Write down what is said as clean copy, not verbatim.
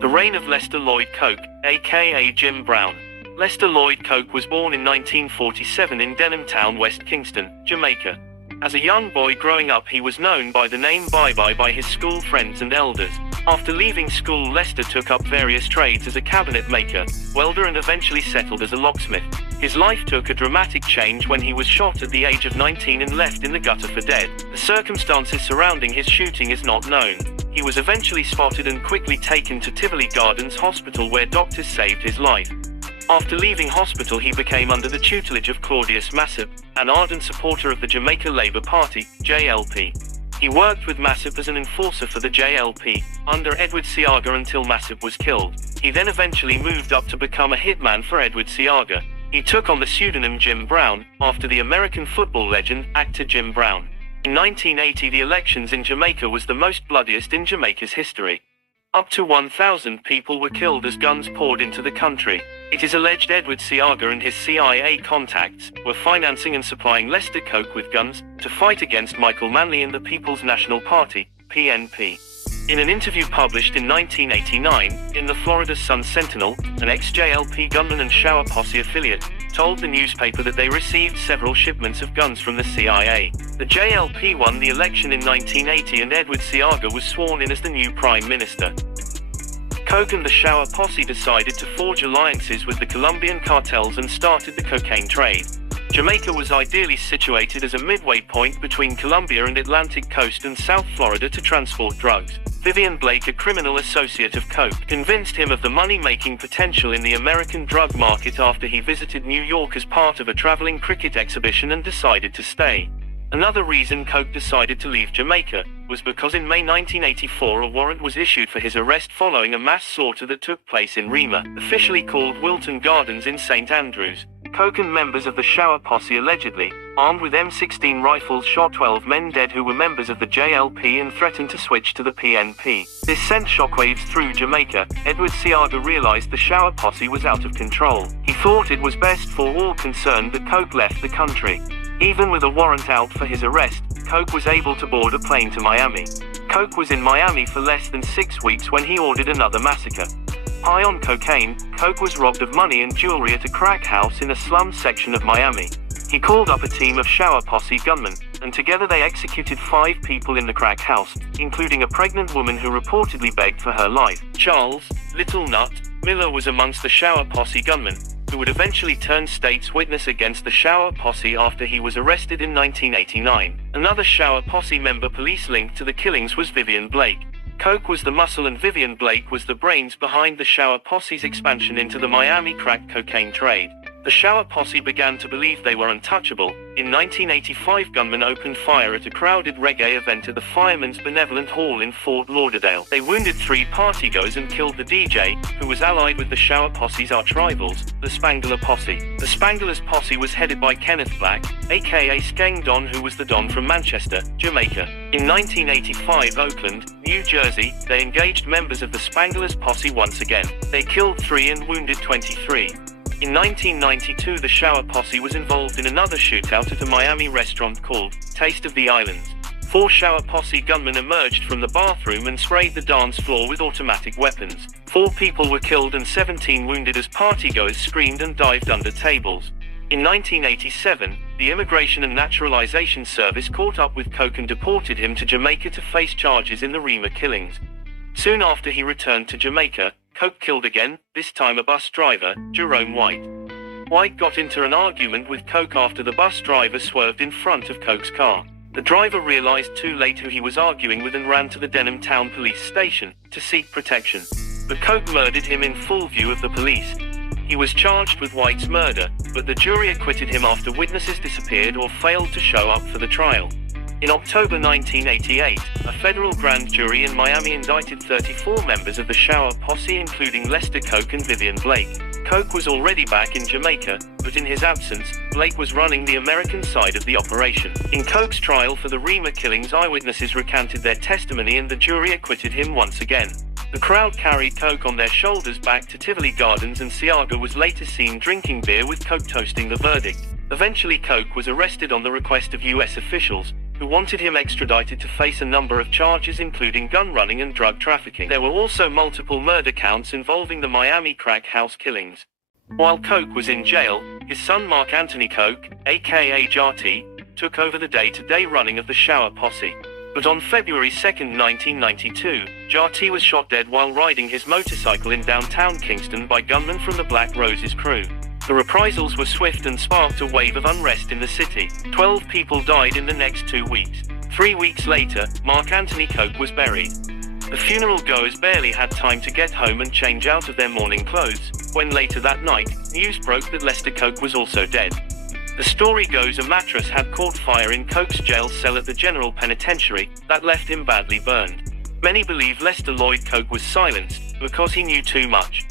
The reign of Lester Lloyd Coke, aka Jim Brown. Lester Lloyd Coke was born in 1947 in Denhamtown, West Kingston, Jamaica. As a young boy growing up, he was known by the name Bye Bye by his school friends and elders. After leaving school, Lester took up various trades as a cabinet maker, welder, and eventually settled as a locksmith. His life took a dramatic change when he was shot at the age of 19 and left in the gutter for dead. The circumstances surrounding his shooting is not known. He was eventually spotted and quickly taken to Tivoli Gardens Hospital, where doctors saved his life. After leaving hospital, he became under the tutelage of Claudius Massip, an ardent supporter of the Jamaica Labour Party, JLP. He worked with Massip as an enforcer for the JLP, under Edward Seaga, until Massip was killed. He then eventually moved up to become a hitman for Edward Seaga. He took on the pseudonym Jim Brown, after the American football legend, actor Jim Brown. In 1980, the elections in Jamaica was the most bloodiest in Jamaica's history. Up to 1,000 people were killed as guns poured into the country. It is alleged Edward Seaga and his CIA contacts were financing and supplying Lester Coke with guns to fight against Michael Manley and the People's National Party, PNP. In an interview published in 1989, in the Florida Sun-Sentinel, an ex-JLP gunman and Shower Posse affiliate told the newspaper that they received several shipments of guns from the CIA. The JLP won the election in 1980 and Edward Seaga was sworn in as the new Prime Minister. Coke and the Shower Posse decided to forge alliances with the Colombian cartels and started the cocaine trade. Jamaica was ideally situated as a midway point between Colombia and Atlantic coast and South Florida to transport drugs. Vivian Blake, a criminal associate of Coke, convinced him of the money-making potential in the American drug market after he visited New York as part of a traveling cricket exhibition and decided to stay. Another reason Coke decided to leave Jamaica was because in May 1984 a warrant was issued for his arrest following a mass slaughter that took place in Rima, officially called Wilton Gardens in St. Andrews. Coke and members of the Shower Posse allegedly, armed with M16 rifles, shot 12 men dead who were members of the JLP and threatened to switch to the PNP. This sent shockwaves through Jamaica. Edward Seaga realized the Shower Posse was out of control. He thought it was best for all concerned that Coke left the country. Even with a warrant out for his arrest, Coke was able to board a plane to Miami. Coke was in Miami for less than 6 weeks when he ordered another massacre. High on cocaine, Coke was robbed of money and jewelry at a crack house in a slum section of Miami. He called up a team of Shower Posse gunmen, and together they executed 5 people in the crack house, including a pregnant woman who reportedly begged for her life. Charles Little Nut Miller was amongst the Shower Posse gunmen, who would eventually turn state's witness against the Shower Posse after he was arrested in 1989. Another Shower Posse member police linked to the killings was Vivian Blake. Coke was the muscle and Vivian Blake was the brains behind the Shower Posse's expansion into the Miami crack cocaine trade. The Shower Posse began to believe they were untouchable. In 1985, gunmen opened fire at a crowded reggae event at the Firemen's Benevolent Hall in Fort Lauderdale. They wounded 3 partygoers and killed the DJ, who was allied with the Shower Posse's arch-rivals, the Spangler Posse. The Spangler's posse was headed by Kenneth Black, aka Skeng Don, who was the Don from Manchester, Jamaica. In 1985, Oakland, New Jersey, they engaged members of the Spangler's posse once again. They killed 3 and wounded 23. In 1992, the Shower Posse was involved in another shootout at a Miami restaurant called Taste of the Islands. 4 Shower Posse gunmen emerged from the bathroom and sprayed the dance floor with automatic weapons. 4 people were killed and 17 wounded as partygoers screamed and dived under tables. In 1987, the Immigration and Naturalization Service caught up with Coke and deported him to Jamaica to face charges in the Rima killings. Soon after he returned to Jamaica, Coke killed again, this time a bus driver, Jerome White. White got into an argument with Coke after the bus driver swerved in front of Coke's car. The driver realized too late who he was arguing with and ran to the Denhamtown police station to seek protection. But Coke murdered him in full view of the police. He was charged with White's murder, but the jury acquitted him after witnesses disappeared or failed to show up for the trial. In October 1988, a federal grand jury in Miami indicted 34 members of the Shower Posse, including Lester Coke and Vivian Blake. Coke was already back in Jamaica, but in his absence, Blake was running the American side of the operation. In Coke's trial for the Rima killings, eyewitnesses recanted their testimony and the jury acquitted him once again. The crowd carried Coke on their shoulders back to Tivoli Gardens, and Seaga was later seen drinking beer with Coke, toasting the verdict. Eventually, Coke was arrested on the request of U.S. officials, who wanted him extradited to face a number of charges including gun running and drug trafficking. There were also multiple murder counts involving the Miami crack house killings. While Coke was in jail, his son Mark Anthony Coke, aka JT, took over the day-to-day running of the Shower Posse. But on February 2, 1992, JT was shot dead while riding his motorcycle in downtown Kingston by gunmen from the Black Roses crew. The reprisals were swift and sparked a wave of unrest in the city. 12 people died in the next 2 weeks. 3 weeks later, Mark Anthony Coke was buried. The funeral goers barely had time to get home and change out of their mourning clothes, when later that night, news broke that Lester Coke was also dead. The story goes a mattress had caught fire in Coke's jail cell at the General Penitentiary, that left him badly burned. Many believe Lester Lloyd Coke was silenced, because he knew too much.